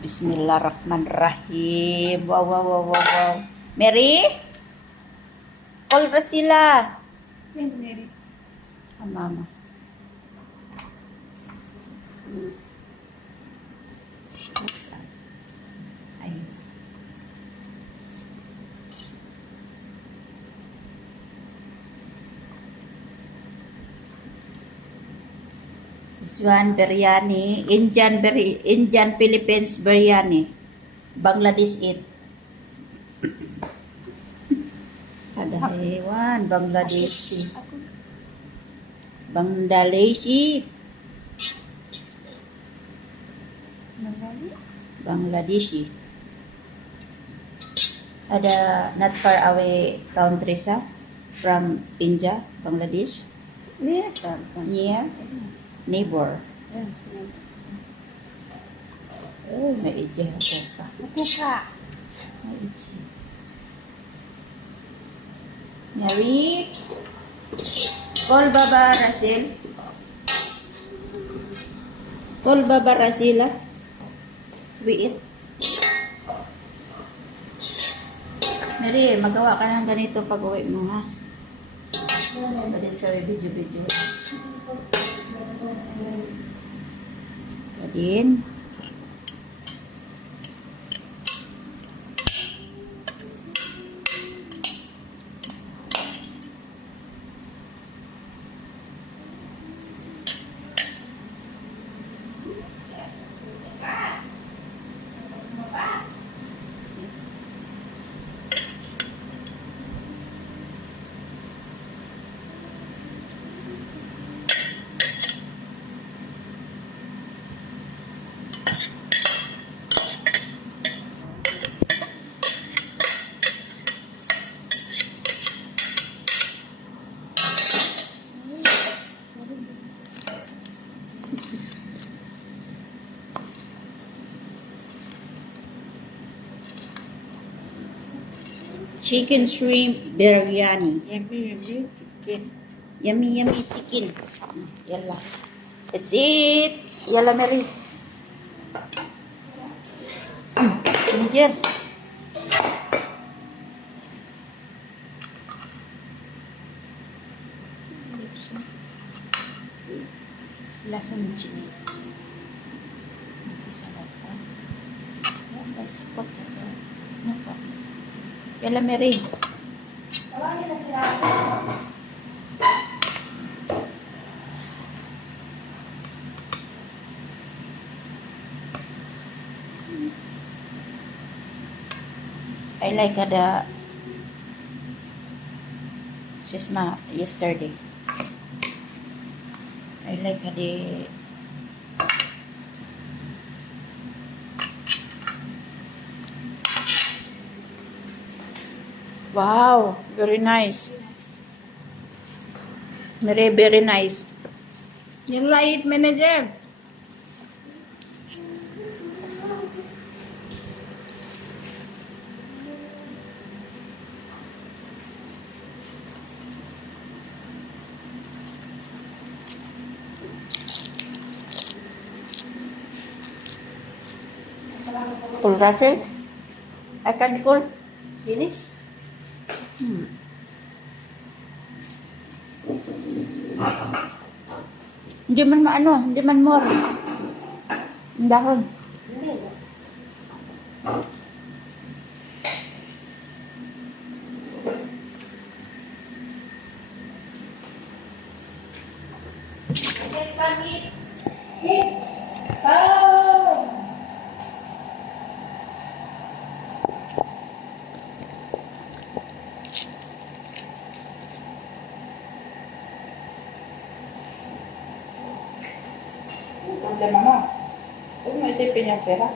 Bismillahirrahmanirrahim. Wow, wow, wow, wow, wow. Mary? Call Rasila. Yan, Mary. Mama. Ayun. This one, biryani. Indian Philippines biryani. Bangladesh eat. Ada hewan Bangladeshi. Bangladeshi. Bangladeshi. Ada not far away countries from India, Bangladesh. Near. Near neighbor. Oh, may ije ako pa. Ako ka. May ije. Mary, call Baba Rasil. Call Baba Rasila. We eat. Mary, magawa ka ng ganito pag uwi mo, ha? Badin sa video. Badin. Chicken shrimp biryani. Yummy chicken. Yalla. Let's eat. Yalla, Mary. Ginger. Lasa ng chili. Isa lang ito. Tapos potato. Napa. Yalla, Mary. I like the sisma yesterday. I like the wow, very nice. Very nice. Yan light manager. Full Russell? I can call. Finish? Hindi man maano, hindi man more. Ang dahon. Problema mo. Huwag mo isipin yung pera.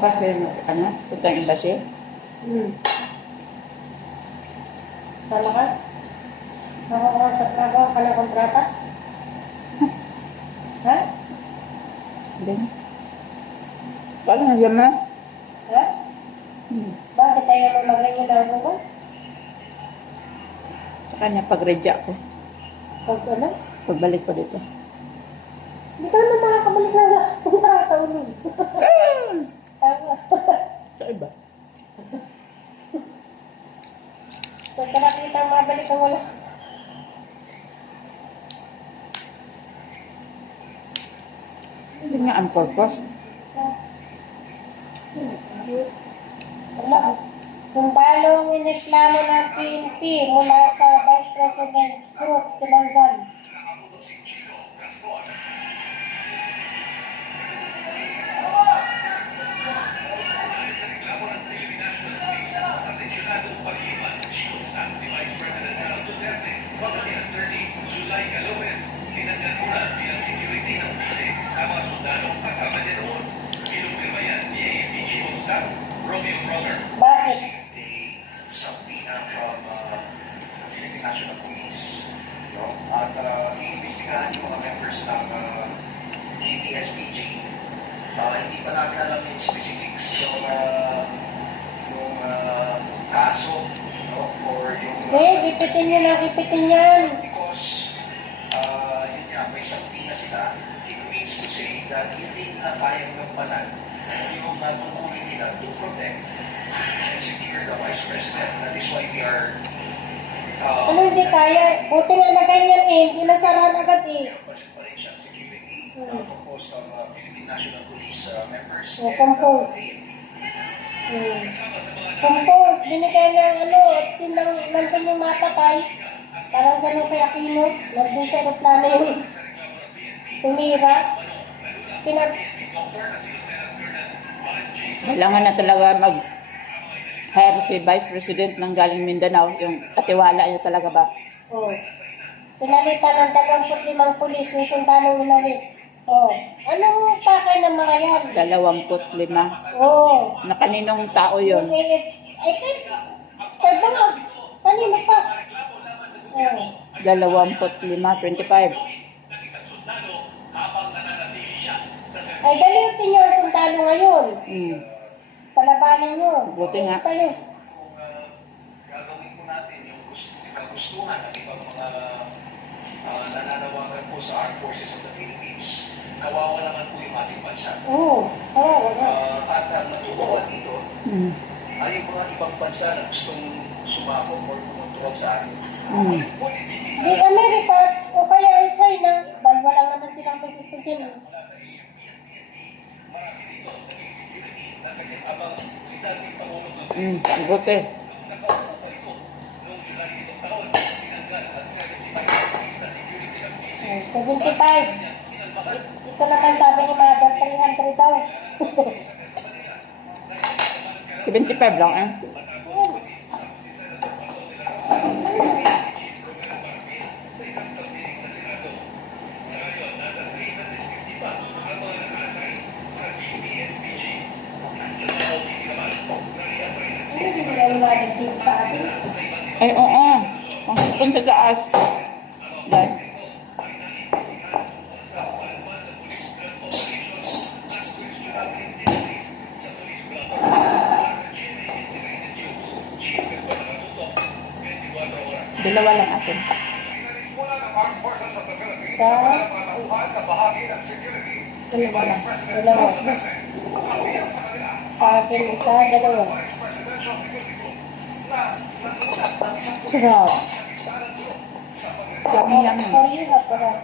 Bukas yung, ano, putang embassy. Sama ka? Nakakawa sa trabaho ka ng kontrata? Ha? Hindi. Paano nandiyan na? Ha? Bakit ayaw mo mag-renew ng buwan? Sa kanya pag-reject ko. Pag ano? Pagbalik ko dito. Hindi ka naman makakabalik na nakakataon nun. Tama. Sa iba. Pag ka nakita ang mabalik ang wala. Hindi nga on purpose. Wala. Sumbalong iniklamo ng PNP mula sa Vice President Group Tinanggal. Bakit? Sabina from Philippine National Police. No? At iimbestigahan yung mga members ng DPSPG. Hindi pa namin alam yung specifics yung kaso, no? Or yung... Hindi, ipitin nyo lang, ipitin yan. Because, yun nga, may sabina sila. It means to say that hindi na kayang gampanan yung tungkulin nila to protect and secure the Vice President. That is why we are Ano hindi kaya? Buti nga na ganyan eh, hindi nasarahan agad eh. budget operation security composed of Philippine National Police members Yeah, composed. PNP. Compose, binigay ng ano, at yun lang, nandun yung mapatay. Parang ganun kay Aquino, nandun sa aeroplano yung tumira. Kailangan na talaga mag-hire si Vice President ng galing Mindanao. Yung katiwala niya talaga ba? Oh. Pinalitan ng 25 pulis yung sundalong inalis. Oh. Anong pakay ng mga yan? 25. Oh. Na kaninong tao yun? Ay, kay bangag. Kanino pa? Oh. 25, 25. Ay, daliutin nyo ang sundalo ngayon. Palabanan nyo. Buti nga. Tayo. Kung gagawin po natin yung kagustuhan ng ibang mga nananawagan po sa Armed Forces of the Philippines, kawawa naman po yung ating bansa. Oo. Kawawa nga. At ang natutuwa dito Mm. ay yung mga ibang bansa na gustong sumako or kumontrol sa atin. Di Amerika o kaya ay China, dahil wala naman silang may gusto dyan. Buti. 75. Ito naman sabi ni Mother, 300 daw. 75 lang eh. Hindi nila yung Mother dito sa atin. Ay, oo. Kung sa taas. Dahil. Dalawa lang atin. Sa Dalawa lang. dalawa. Sa akin, isa, dalawa. Sarap. Yummy, yummy. For you, have to have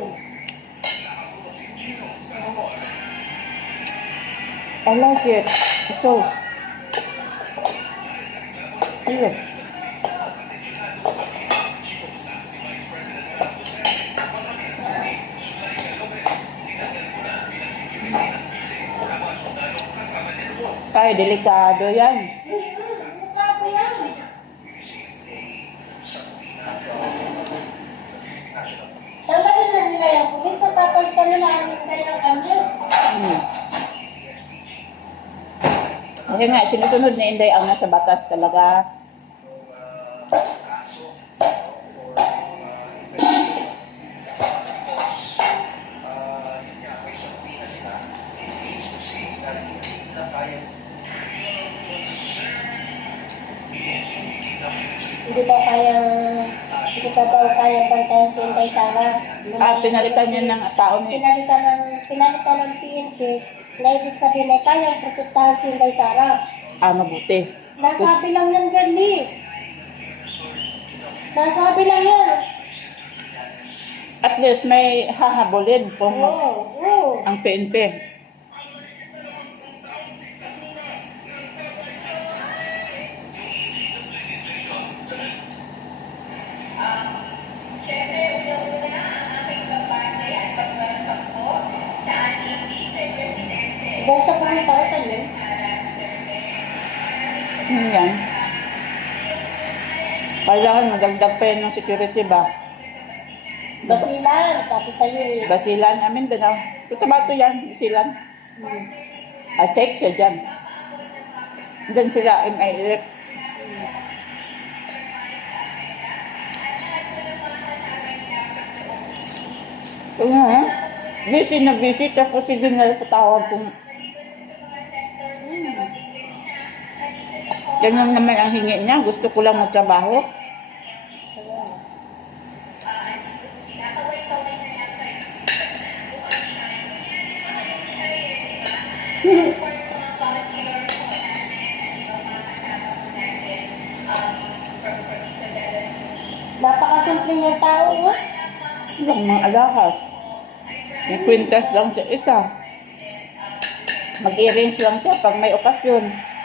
I like it. The sauce. Ayun. Ay, delikado yan. Tanggalin na nila yung pulis sa papalitan nila ang kayo ng kanya. Hmm. Kasi nga, sinusunod ni Inday ang nasa batas talaga. kaso or investigation. Because, yun nga, may sabi na sila, it means to say that hindi na kaya Hindi daw kayang bantayan si Inday Sara. Pinalitan niya ng tao ni... Pinalitan ng PNP na ibig sabihin ay kayang protektahan si Inday Sara. Mabuti. Nasabi lang yan, girlie. Nasabi lang yan. At least may hahabulin kung Oo. ang PNP. Dahil siya pumunta ko sa iyo. Yan. Kailangan magdagdag pa yun ng security ba? Basilan, sabi sa iyo eh. Basilan, amin din ako. Ito ba ito yan? Basilan? Asek siya dyan. Doon sila, MILF. Ito nga, busy na busy. Tapos sige nga patawag kung... Ganyan naman ang hingi niya. Gusto ko lang magtrabaho. Napakasimpleng yung tao mo. Walang mga alahas. May kwintas lang sa isa. Mag-arrange lang siya pag may okasyon.